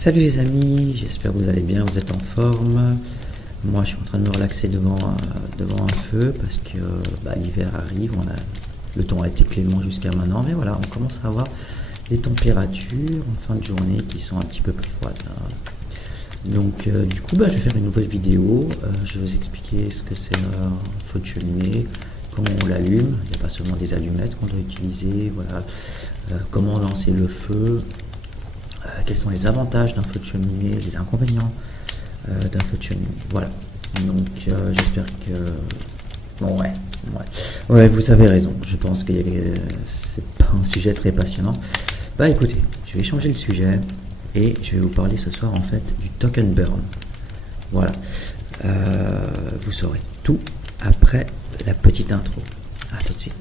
Salut les amis, j'espère que vous allez bien, vous êtes en forme. Moi je suis en train de me relaxer devant un feu parce que l'hiver arrive, le temps a été clément jusqu'à maintenant, mais voilà, on commence à avoir des températures en fin de journée qui sont un petit peu plus froides. Donc du coup je vais faire une nouvelle vidéo, je vais vous expliquer ce que c'est un feu de cheminée, comment on l'allume, il n'y a pas seulement des allumettes qu'on doit utiliser, voilà, comment lancer le feu. Quels sont les avantages d'un feu de cheminée, les inconvénients d'un feu de cheminée. Voilà. Donc j'espère que... Bon ouais, vous avez raison. Je pense que c'est pas un sujet très passionnant. Bah écoutez, je vais changer le sujet et je vais vous parler ce soir en fait du token burn. Voilà. Vous saurez tout après la petite intro. À tout de suite.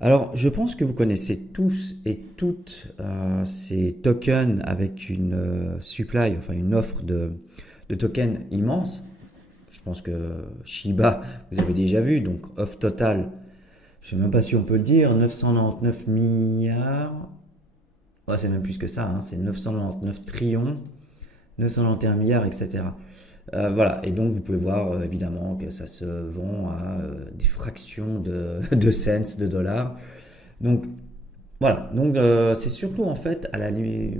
Alors, je pense que vous connaissez tous et toutes ces tokens avec une supply, enfin une offre de tokens immense. Je pense que Shiba, vous avez déjà vu, donc offre totale, je ne sais même pas si on peut le dire, 999 milliards, ouais, c'est même plus que ça, hein, c'est 999 trillions, 991 milliards, etc. Voilà, et donc vous pouvez voir évidemment que ça se vend à des fractions de cents, de dollars. Donc voilà, donc c'est surtout en fait à la limite,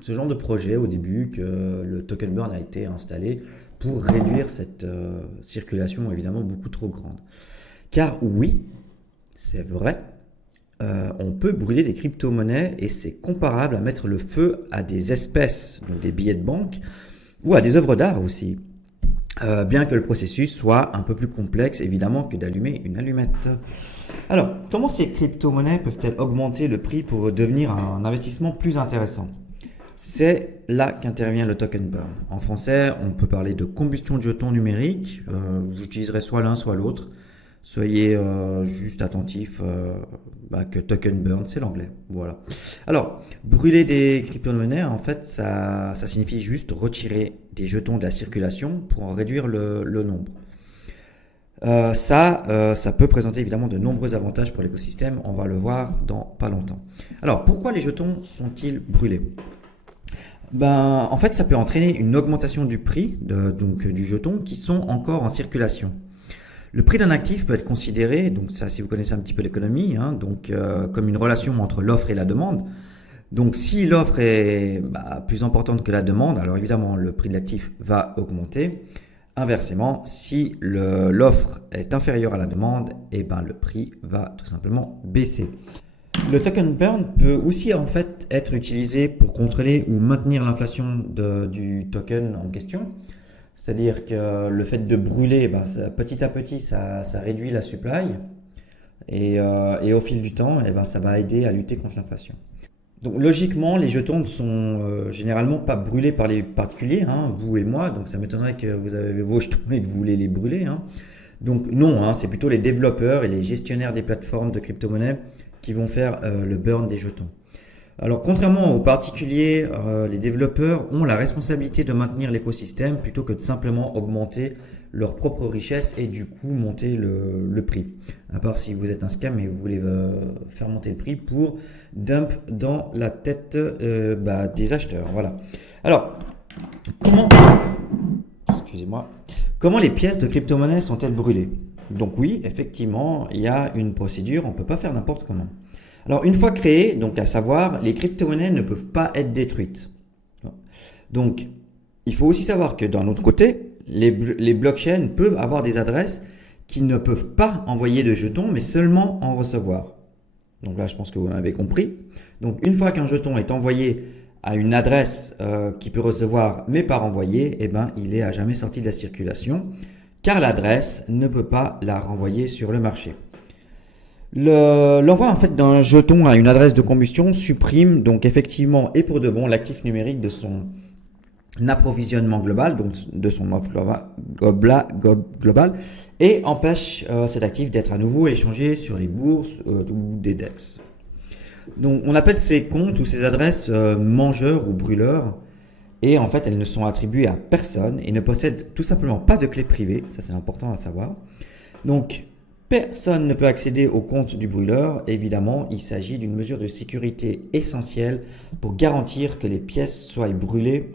ce genre de projet au début que le token burn a été installé pour réduire cette circulation évidemment beaucoup trop grande. Car oui, c'est vrai, on peut brûler des crypto-monnaies et c'est comparable à mettre le feu à des espèces, donc des billets de banque, ou à des œuvres d'art aussi, bien que le processus soit un peu plus complexe évidemment que d'allumer une allumette. Alors, comment ces crypto-monnaies peuvent-elles augmenter le prix pour devenir un investissement plus intéressant? C'est là qu'intervient le token burn. En français, on peut parler de combustion de jetons numériques. J'utiliserai soit l'un soit l'autre. Soyez juste attentifs que token burn, c'est l'anglais. Voilà. Alors, brûler des crypto-monnaies, en fait, ça signifie juste retirer des jetons de la circulation pour en réduire le nombre. Ça peut présenter évidemment de nombreux avantages pour l'écosystème. On va le voir dans pas longtemps. Alors, pourquoi les jetons sont-ils brûlés? En fait, ça peut entraîner une augmentation du prix du jeton qui sont encore en circulation. Le prix d'un actif peut être considéré, donc ça, si vous connaissez un petit peu l'économie, hein, comme une relation entre l'offre et la demande. Donc, si l'offre est plus importante que la demande, alors évidemment, le prix de l'actif va augmenter. Inversement, si l'offre est inférieure à la demande, le prix va tout simplement baisser. Le token burn peut aussi en fait être utilisé pour contrôler ou maintenir l'inflation du token en question. C'est-à-dire que le fait de brûler, petit à petit, ça réduit la supply et au fil du temps, ça va aider à lutter contre l'inflation. Donc logiquement, les jetons ne sont généralement pas brûlés par les particuliers, hein, vous et moi, donc ça m'étonnerait que vous avez vos jetons et que vous voulez les brûler. Hein. Donc non, hein, c'est plutôt les développeurs et les gestionnaires des plateformes de crypto-monnaies qui vont faire le burn des jetons. Alors contrairement aux particuliers, les développeurs ont la responsabilité de maintenir l'écosystème plutôt que de simplement augmenter leur propre richesse et du coup monter le prix. À part si vous êtes un scam et vous voulez faire monter le prix pour dump dans la tête des acheteurs. Voilà. Alors, comment les pièces de crypto-monnaie sont-elles brûlées? Donc oui, effectivement, il y a une procédure, on ne peut pas faire n'importe comment. Alors une fois créées, donc à savoir, les crypto-monnaies ne peuvent pas être détruites. Donc il faut aussi savoir que d'un autre côté, les blockchains peuvent avoir des adresses qui ne peuvent pas envoyer de jetons, mais seulement en recevoir. Donc là, je pense que vous m'avez compris. Donc une fois qu'un jeton est envoyé à une adresse qui peut recevoir, mais pas renvoyer, il est à jamais sorti de la circulation, car l'adresse ne peut pas la renvoyer sur le marché. L'envoi en fait d'un jeton à une adresse de combustion supprime donc effectivement et pour de bon l'actif numérique de son approvisionnement global, donc de son offre globale, et empêche cet actif d'être à nouveau échangé sur les bourses ou des DEX. Donc on appelle ces comptes ou ces adresses mangeurs ou brûleurs, et en fait elles ne sont attribuées à personne et ne possèdent tout simplement pas de clé privée, ça c'est important à savoir. Donc personne ne peut accéder au compte du brûleur. Évidemment, il s'agit d'une mesure de sécurité essentielle pour garantir que les pièces soient brûlées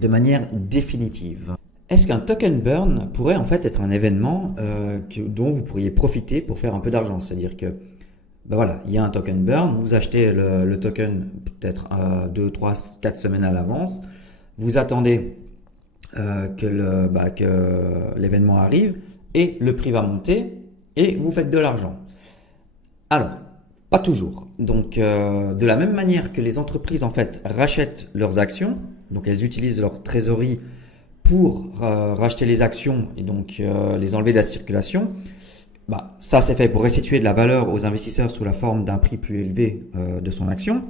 de manière définitive. Est-ce qu'un token burn pourrait en fait être un événement dont vous pourriez profiter pour faire un peu d'argent? C'est-à-dire que ben voilà, il y a un token burn, vous achetez le token peut-être 2, 3, 4 semaines à l'avance, vous attendez que l'événement arrive et le prix va monter et vous faites de l'argent. Alors, pas toujours. Donc, de la même manière que les entreprises en fait rachètent leurs actions, donc elles utilisent leur trésorerie pour racheter les actions et donc les enlever de la circulation, ça c'est fait pour restituer de la valeur aux investisseurs sous la forme d'un prix plus élevé de son action.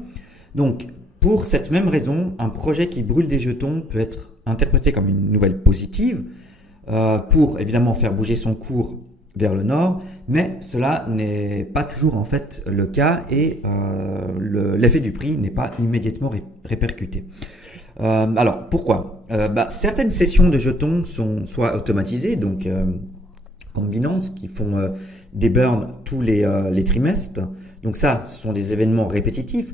Donc, pour cette même raison, un projet qui brûle des jetons peut être interprété comme une nouvelle positive pour évidemment faire bouger son cours vers le nord, mais cela n'est pas toujours en fait le cas et l'effet du prix n'est pas immédiatement répercuté. Alors pourquoi certaines sessions de jetons sont soit automatisées, donc comme Binance qui font des burns tous les trimestres, donc ça ce sont des événements répétitifs,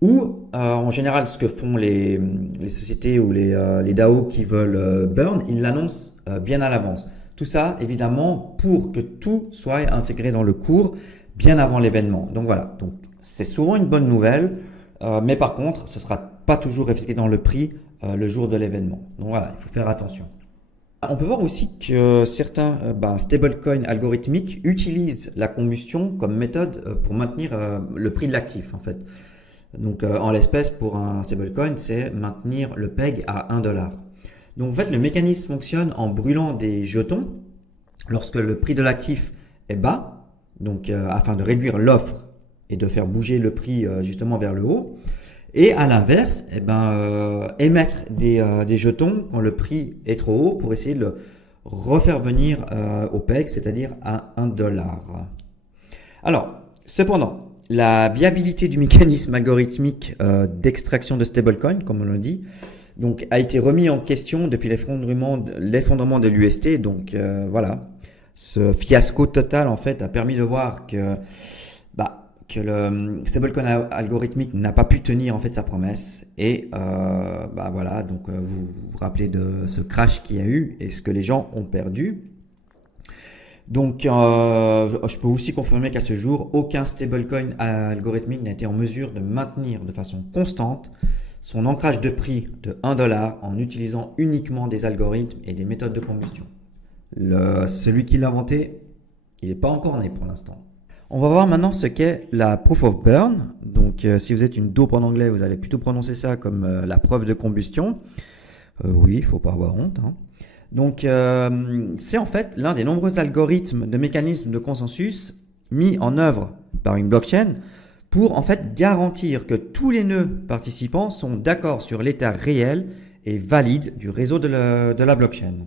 ou en général ce que font les sociétés ou les DAO qui veulent burn, ils l'annoncent bien à l'avance. Tout ça, évidemment, pour que tout soit intégré dans le cours bien avant l'événement. Donc voilà, donc c'est souvent une bonne nouvelle, mais par contre, ce ne sera pas toujours reflété dans le prix le jour de l'événement. Donc voilà, il faut faire attention. On peut voir aussi que certains stablecoins algorithmiques utilisent la combustion comme méthode pour maintenir le prix de l'actif en fait. Donc en l'espèce, pour un stablecoin, c'est maintenir le PEG à 1 dollar. Donc en fait, le mécanisme fonctionne en brûlant des jetons lorsque le prix de l'actif est bas, donc afin de réduire l'offre et de faire bouger le prix justement vers le haut. Et à l'inverse, émettre des jetons quand le prix est trop haut pour essayer de le refaire venir au PEG, c'est-à-dire à 1 dollar. Alors, cependant, la viabilité du mécanisme algorithmique d'extraction de stablecoin, comme on le dit, donc, a été remis en question depuis l'effondrement de l'UST. Donc voilà, ce fiasco total en fait a permis de voir que le stablecoin algorithmique n'a pas pu tenir en fait sa promesse. Et voilà, donc vous vous rappelez de ce crash qu'il y a eu et ce que les gens ont perdu. Donc je peux aussi confirmer qu'à ce jour, aucun stablecoin algorithmique n'a été en mesure de maintenir de façon constante son ancrage de prix de 1 dollar en utilisant uniquement des algorithmes et des méthodes de combustion. Celui qui l'a inventé, il n'est pas encore né pour l'instant. On va voir maintenant ce qu'est la proof of burn. Donc si vous êtes une dope en anglais, vous allez plutôt prononcer ça comme la preuve de combustion. Oui, il ne faut pas avoir honte. Donc c'est en fait l'un des nombreux algorithmes de mécanismes de consensus mis en œuvre par une blockchain pour en fait garantir que tous les nœuds participants sont d'accord sur l'état réel et valide du réseau de la blockchain.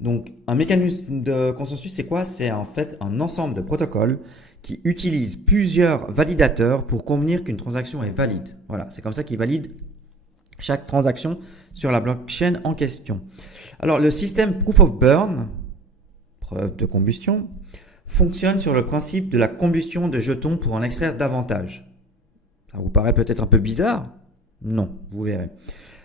Donc un mécanisme de consensus, c'est quoi? C'est en fait un ensemble de protocoles qui utilisent plusieurs validateurs pour convenir qu'une transaction est valide. Voilà, c'est comme ça qu'ils valident chaque transaction sur la blockchain en question. Alors le système Proof of Burn, preuve de combustion, fonctionne sur le principe de la combustion de jetons pour en extraire davantage. Ça vous paraît peut-être un peu bizarre? Non, vous verrez.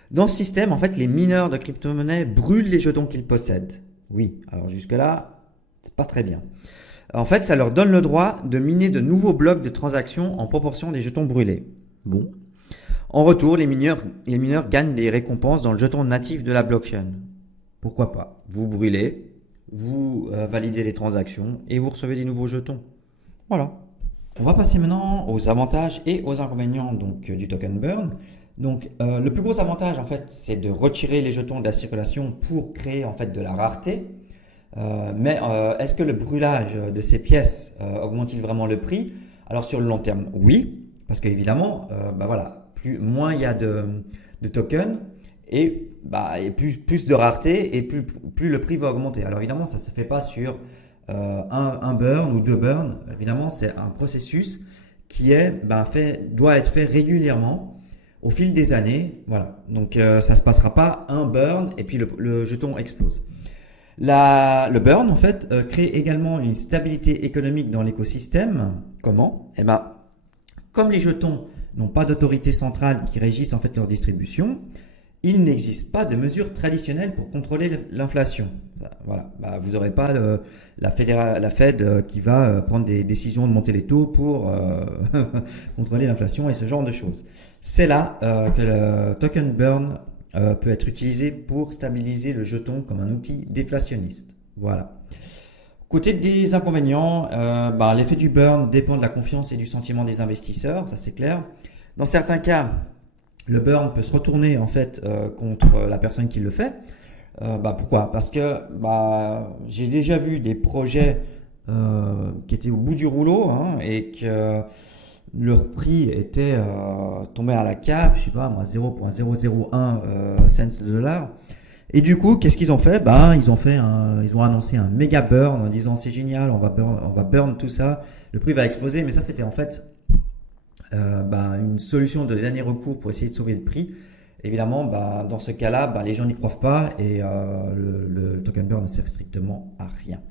Dans ce système, en fait, les mineurs de crypto-monnaies brûlent les jetons qu'ils possèdent. Oui, alors jusque-là, c'est pas très bien. En fait, ça leur donne le droit de miner de nouveaux blocs de transactions en proportion des jetons brûlés. Bon. En retour, les mineurs gagnent des récompenses dans le jeton natif de la blockchain. Pourquoi pas? Vous brûlez, vous validez les transactions et vous recevez des nouveaux jetons. Voilà. On va passer maintenant aux avantages et aux inconvénients donc, du token burn. Donc, le plus gros avantage, en fait, c'est de retirer les jetons de la circulation pour créer en fait de la rareté. Mais est-ce que le brûlage de ces pièces augmente-t-il vraiment le prix? Alors sur le long terme, oui, parce qu'évidemment, bah voilà, moins il y a de tokens et plus de rareté et plus le prix va augmenter. Alors évidemment, ça ne se fait pas sur un burn ou deux burns. Évidemment, c'est un processus qui doit être fait régulièrement au fil des années. Voilà, donc ça ne se passera pas un burn et puis le jeton explose. Le burn, en fait, crée également une stabilité économique dans l'écosystème. Comment? Eh ben, comme les jetons n'ont pas d'autorité centrale qui régisse en fait leur distribution, il n'existe pas de mesures traditionnelles pour contrôler l'inflation. Voilà, vous n'aurez pas la Fed qui va prendre des décisions de monter les taux pour contrôler l'inflation et ce genre de choses. C'est là que le token burn peut être utilisé pour stabiliser le jeton comme un outil déflationniste. Voilà. Côté des inconvénients, l'effet du burn dépend de la confiance et du sentiment des investisseurs, ça c'est clair. Dans certains cas, le burn peut se retourner en fait contre la personne qui le fait. Pourquoi? Parce que j'ai déjà vu des projets qui étaient au bout du rouleau et que leur prix était tombé à la cave, je sais pas moi, 0,001 cents de dollar. Et du coup, qu'est-ce qu'ils ont fait? Ils ont annoncé un méga burn en disant c'est génial, on va burn tout ça, le prix va exploser. Mais ça, c'était en fait une solution de dernier recours pour essayer de sauver le prix. Évidemment, dans ce cas-là, les gens n'y croient pas et le token burn ne sert strictement à rien.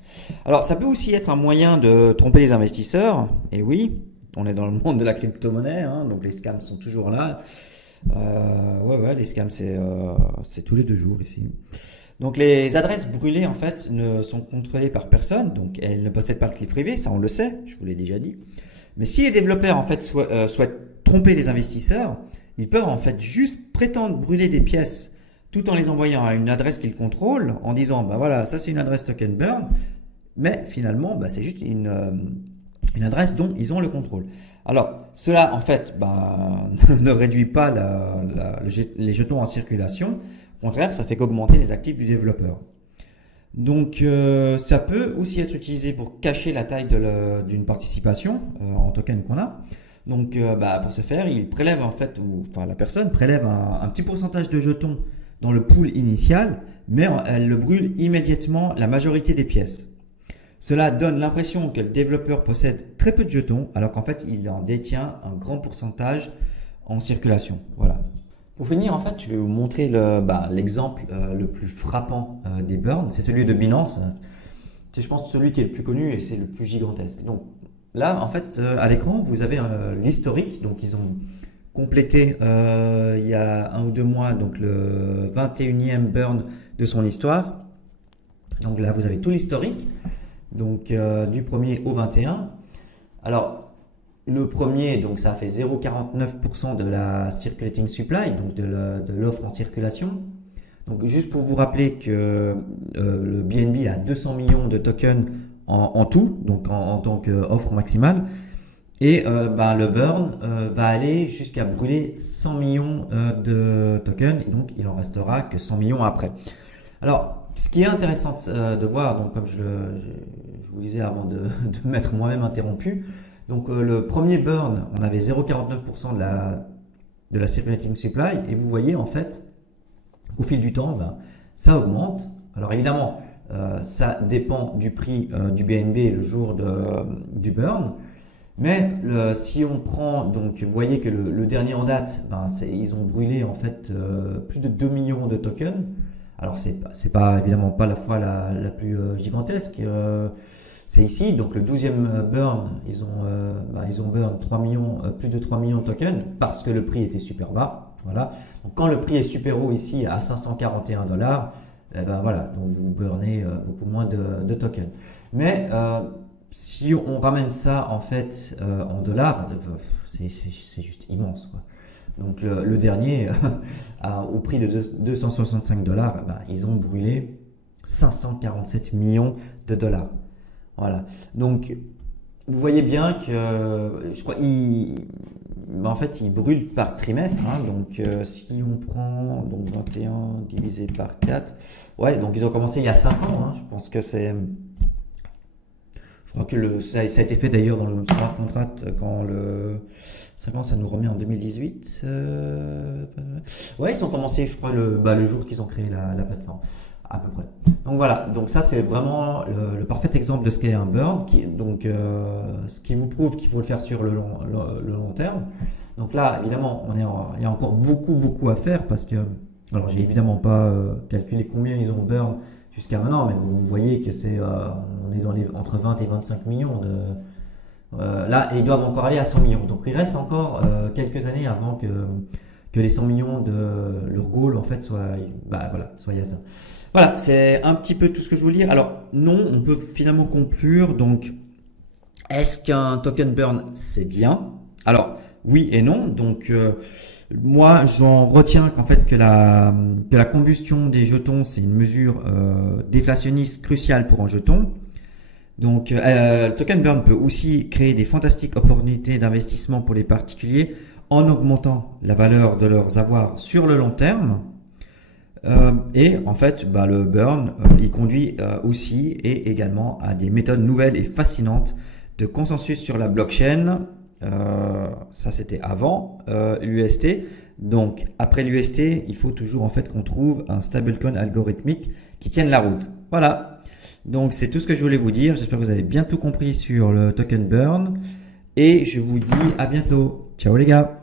Alors, ça peut aussi être un moyen de tromper les investisseurs. Et oui, on est dans le monde de la crypto-monnaie, donc les scams sont toujours là. Les scams, c'est tous les 2 jours ici. Donc les adresses brûlées en fait ne sont contrôlées par personne, donc elles ne possèdent pas de clé privée, ça on le sait, je vous l'ai déjà dit. Mais si les développeurs en fait souhaitent tromper les investisseurs, ils peuvent en fait juste prétendre brûler des pièces tout en les envoyant à une adresse qu'ils contrôlent, en disant voilà, ça c'est une adresse token burn, mais finalement c'est juste une adresse dont ils ont le contrôle. Alors, cela, en fait, ne réduit pas les jetons en circulation. Au contraire, ça fait qu'augmenter les actifs du développeur. Donc, ça peut aussi être utilisé pour cacher la taille d'une participation en token qu'on a. Donc, pour ce faire, il prélève en fait, la personne prélève un petit pourcentage de jetons dans le pool initial, mais elle le brûle immédiatement la majorité des pièces. Cela donne l'impression que le développeur possède très peu de jetons, alors qu'en fait, il en détient un grand pourcentage en circulation. Voilà. Pour finir, en fait, je vais vous montrer l'exemple le plus frappant des burns. C'est celui de Binance. C'est, je pense, celui qui est le plus connu et c'est le plus gigantesque. Donc là, en fait, à l'écran, vous avez l'historique. Donc, ils ont complété il y a 1 ou 2 mois donc le 21e burn de son histoire. Donc là, vous avez tout l'historique. Donc du 1er au 21. Alors le premier, donc ça fait 0,49% de la circulating supply, donc de l'offre en circulation. Donc juste pour vous rappeler que le BNB a 200 millions de tokens en tout, donc en tant qu'offre maximale. Et le burn va aller jusqu'à brûler 100 millions de tokens, et donc il en restera que 100 millions après. Alors, ce qui est intéressant de voir, donc comme je vous disais avant de m'être moi-même interrompu, donc le premier burn, on avait 0,49% de la circulating supply, et vous voyez en fait, au fil du temps, ça augmente. Alors évidemment, ça dépend du prix du BNB le jour du burn, mais si on prend, donc vous voyez que le dernier en date, ils ont brûlé en fait plus de 2 millions de tokens. Alors c'est pas évidemment pas la fois la plus gigantesque, c'est ici. Donc le 12e burn, ils ont burn 3 millions, plus de 3 millions de tokens parce que le prix était super bas. Voilà. Donc quand le prix est super haut ici à 541 $, donc vous burnez beaucoup moins de tokens. Mais si on ramène ça en fait en dollars, c'est juste immense, quoi. Donc le dernier, au prix de 265 $, ils ont brûlé 547 millions de dollars. Voilà. Donc vous voyez bien que, je crois, en fait, il brûle par trimestre, hein. Donc, si on prend donc 21 divisé par 4, ouais, donc ils ont commencé il y a 5 ans, hein. Je pense que c'est, je crois que ça a été fait d'ailleurs dans le smart contract quand le 5 ans, ça nous remet en 2018. Ouais, ils ont commencé, je crois, le jour qu'ils ont créé la plateforme, à peu près. Donc voilà, donc ça c'est vraiment le parfait exemple de ce qu'est un burn, donc ce qui vous prouve qu'il faut le faire sur le long terme. Donc là, évidemment, il y a encore beaucoup à faire parce que, alors j'ai évidemment pas calculé combien ils ont burn jusqu'à maintenant, mais vous voyez que on est entre 20 et 25 millions là, et ils doivent encore aller à 100 millions. Donc il reste encore quelques années avant que les 100 millions de leur goal en fait soient atteints. Voilà, c'est un petit peu tout ce que je voulais dire. Alors non, on peut finalement conclure. Donc, est-ce qu'un token burn c'est bien? Alors oui et non. Donc moi, j'en retiens qu'en fait que la combustion des jetons, c'est une mesure déflationniste cruciale pour un jeton. Donc, le token burn peut aussi créer des fantastiques opportunités d'investissement pour les particuliers en augmentant la valeur de leurs avoirs sur le long terme. Et en fait, le burn, il conduit aussi et également à des méthodes nouvelles et fascinantes de consensus sur la blockchain. Ça, c'était avant l'UST. Donc, après l'UST, il faut toujours en fait qu'on trouve un stablecoin algorithmique qui tienne la route. Voilà. Donc, c'est tout ce que je voulais vous dire. J'espère que vous avez bien tout compris sur le token burn. Et je vous dis à bientôt. Ciao les gars.